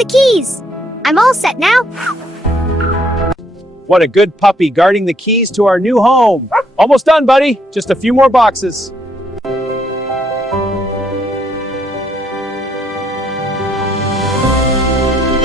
the keys. I'm all set now. What a good puppy guarding the keys to our new home. Almost done, buddy. Just a few more boxes.